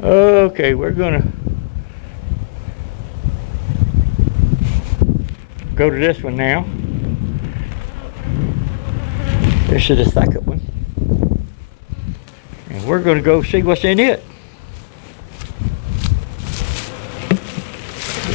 Okay, we're gonna go to this one now. This is the second one. And we're gonna go see what's in it.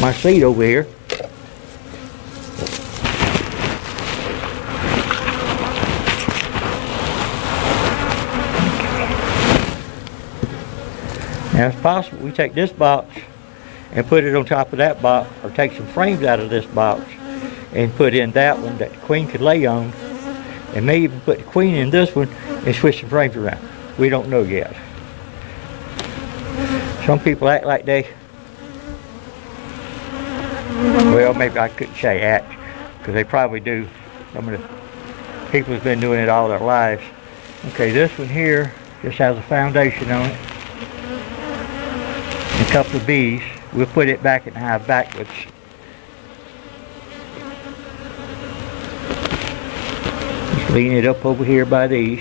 My seat over here. Now it's possible we take this box and put it on top of that box, or take some frames out of this box and put in that one that the queen could lay on, and maybe even put the queen in this one and switch the frames around. We don't know yet. Some people act like they, well, maybe I couldn't say act, because they probably do. Some of the people have been doing it all their lives. Okay, this one here just has a foundation on it. A couple of bees. We'll put it back in the hive backwards. Just lean it up over here by these.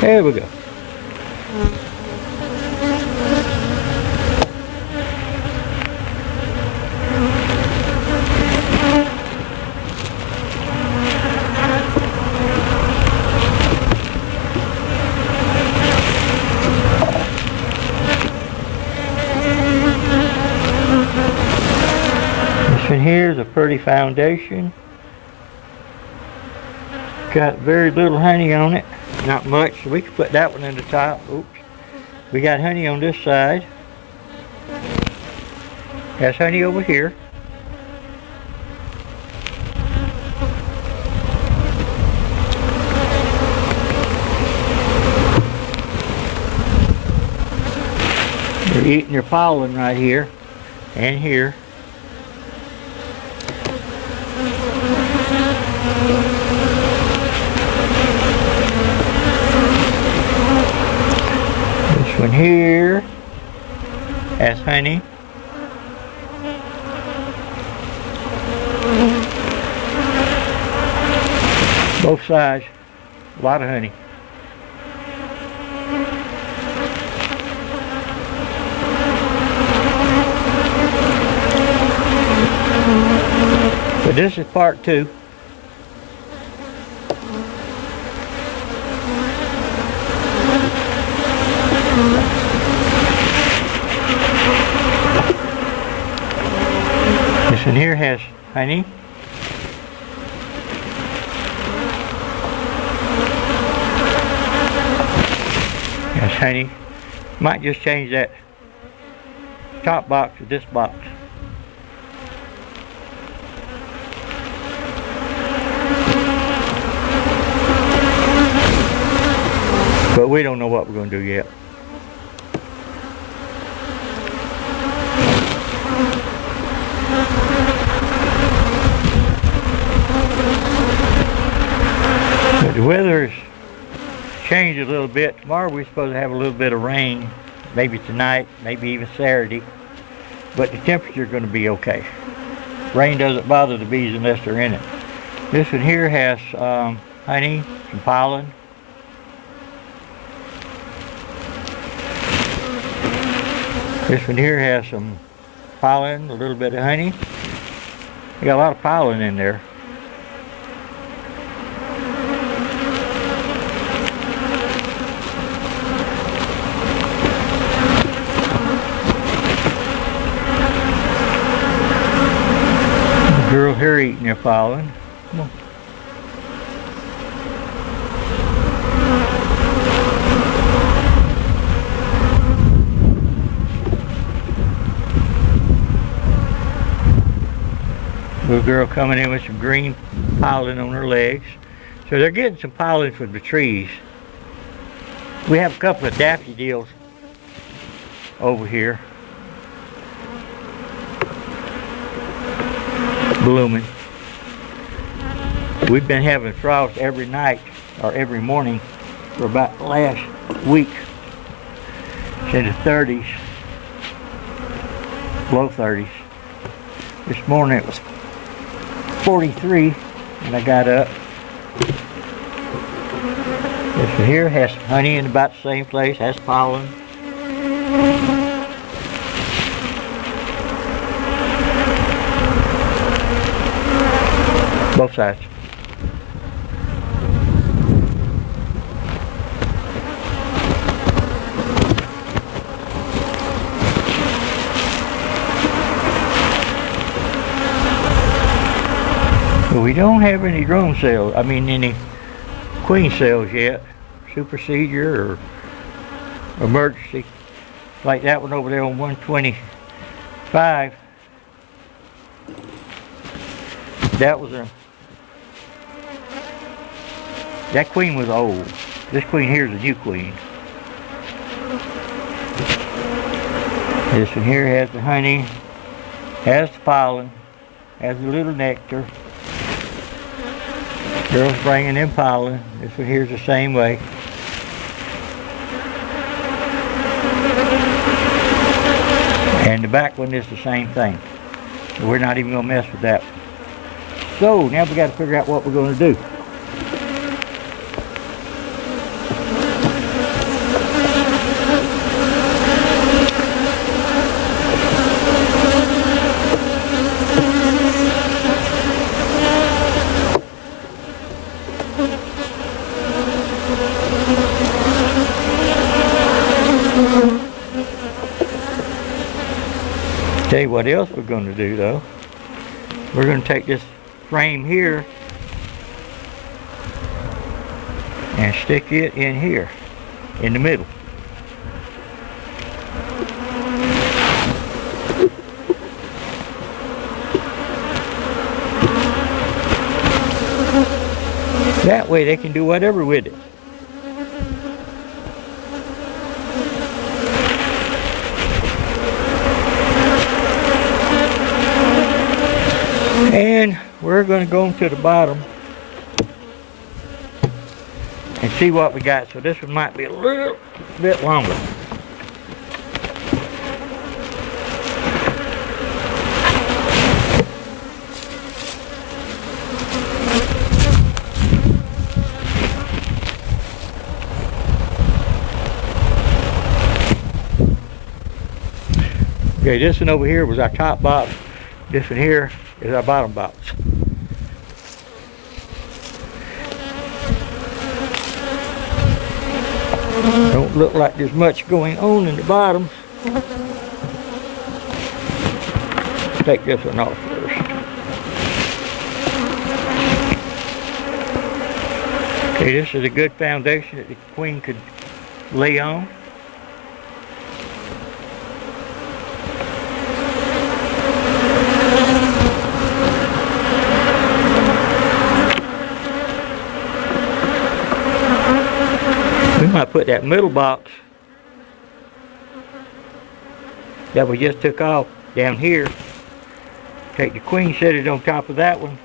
There we go. Here's a pretty foundation. Got very little honey on it, not much, so we can put that one in the top. Oops. We got honey on this side. Has honey over here. They're eating their pollen right here and here. This one here has honey. Both sides, a lot of honey. But this is part 2. This one here has honey. Has honey. Might just change that top box to this box. But we don't know what we're going to do yet. But the weather has changed a little bit. Tomorrow we're supposed to have a little bit of rain, maybe tonight, maybe even Saturday. But the temperature is going to be okay. Rain doesn't bother the bees unless they're in it. This one here has honey, some pollen. This one here has some pollen, a little bit of honey. We got a lot of pollen in there. The girl here eating their pollen. Come on. Little girl coming in with some green pollen on her legs. So they're getting some pollen from the trees. We have a couple of daffodils over here blooming. We've been having frost every night or every morning for about the last week. It's in the 30s, low 30s. This morning it was 43 when I got up. This one here has honey in about the same place, has pollen. Both sides. But we don't have any drone cells, any queen cells yet. Super seizure or emergency. Like that one over there on 125. That queen was old. This queen here is a new queen. This one here has the honey, has the pollen, has a little nectar. Girls bringing in pollen. This one here's the same way. And the back one is the same thing. So we're not even going to mess with that. So now we got to figure out what we're going to do. Tell you what else we're going to do though. We're going to take this frame here and stick it in here, in the middle. That way they can do whatever with it. And we're going to go to the bottom and see what we got. So this one might be a little bit longer. Okay, this one over here was our top box. This one here is our bottom box. Don't look like there's much going on in the bottom. Take this one off first. Okay, this is a good foundation that the queen could lay on. We might put that middle box that we just took off down here. Take the queen, set it on top of that one,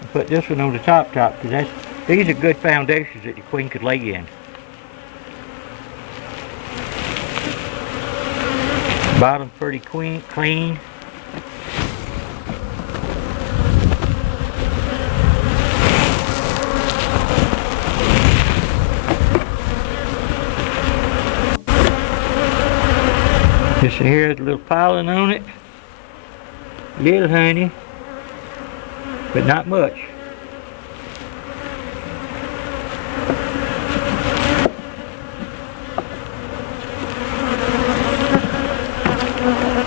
and put this one on the top because these are good foundations that the queen could lay in. Bottom pretty clean. This here has a little pollen on it, little honey, but not much.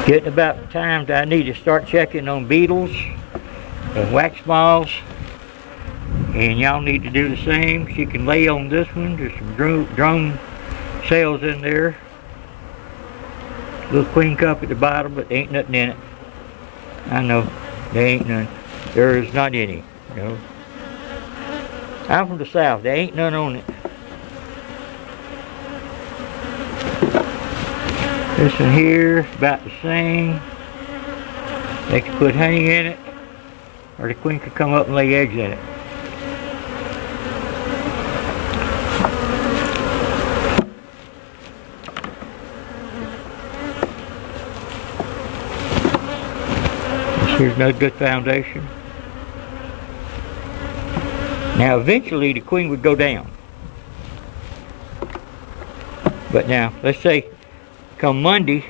Getting about the time that I need to start checking on beetles and wax moths, and y'all need to do the same. She can lay on this one. There's some drone cells in there. Little queen cup at the bottom, but there ain't nothing in it. I know, there ain't none. There is not any, you know. I'm from the south, there ain't none on it. This one here, about the same. They could put honey in it, or the queen could come up and lay eggs in it. Here's another good foundation. Now eventually the queen would go down. But now, let's say, come Monday,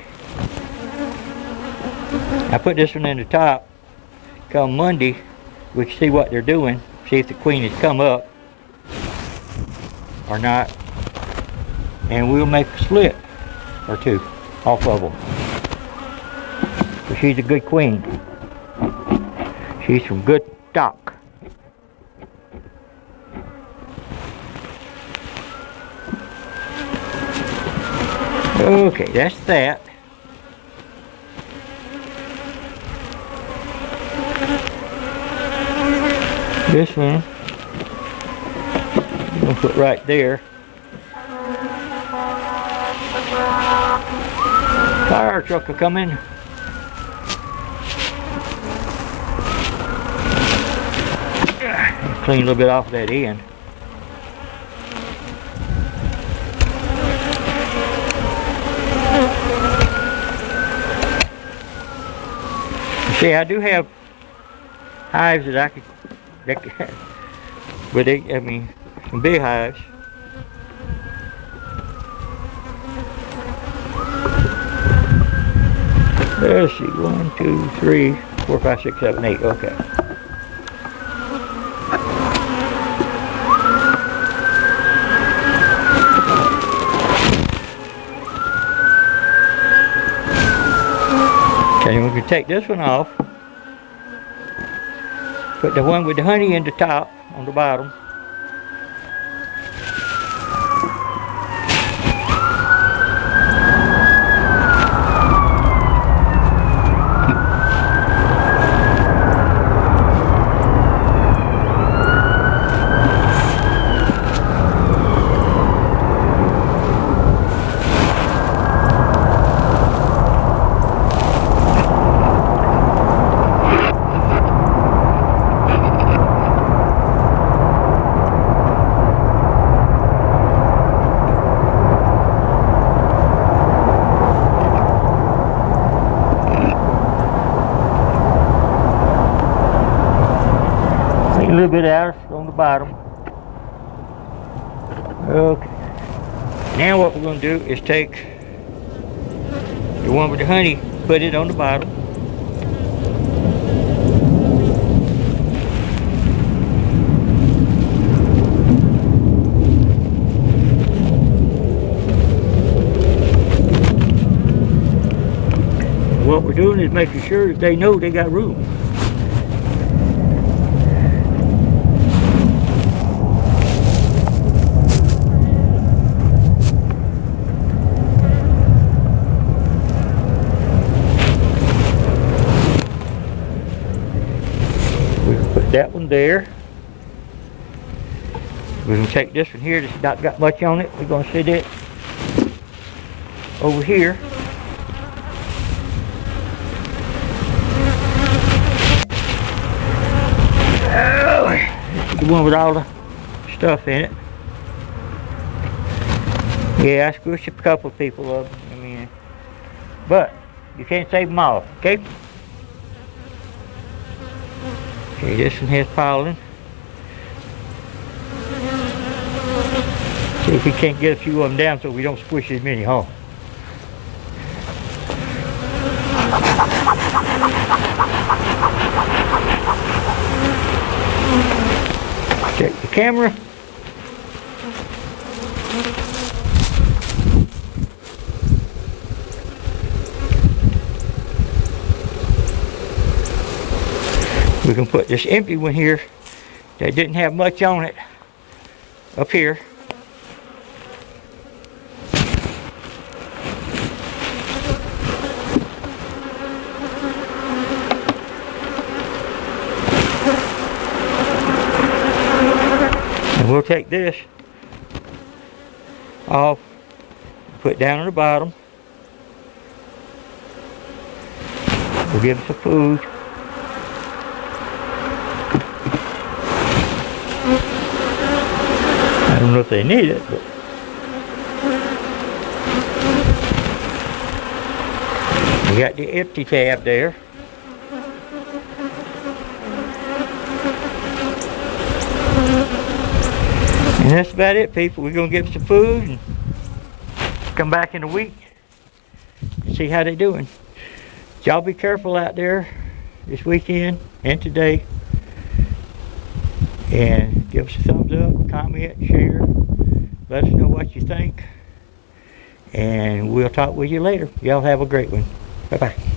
I put this one in the top. Come Monday, we can see what they're doing, see if the queen has come up or not, and we'll make a slit or two off of them. So she's a good queen. She's from good stock. Okay, that's that. This one, I'm gonna put right there. Fire truck will come in. Clean a little bit off that end. See, I do have hives that I could, but I mean, some big hives. Let's see, 1, 2, 3, 4, 5, 6, 7, 8. Okay. Okay, we can take this one off. Put the one with the honey in the top, on the bottom. A little bit out on the bottom. Okay. Now what we're going to do is take the one with the honey, put it on the bottom. And what we're doing is making sure that they know they got room. That one there. We can take this one here that's not got much on it. We're going to set it over here. Oh, this is the one with all the stuff in it. Yeah, I squished a couple of people of them. I mean, but you can't save them all, okay? Okay, this one has pollen. See if we can't get a few of them down so we don't squish as many, huh? Check the camera. We can put this empty one here that didn't have much on it up here. And we'll take this off, put down on the bottom. We'll give it some food. I don't know if they need it, but we got the empty tab there. And that's about it, people. We're gonna give some food and come back in a week, see how they're doing. Y'all be careful out there this weekend and today. And give us a thumbs up, comment, share. Let us know what you think. And we'll talk with you later. Y'all have a great one. Bye-bye.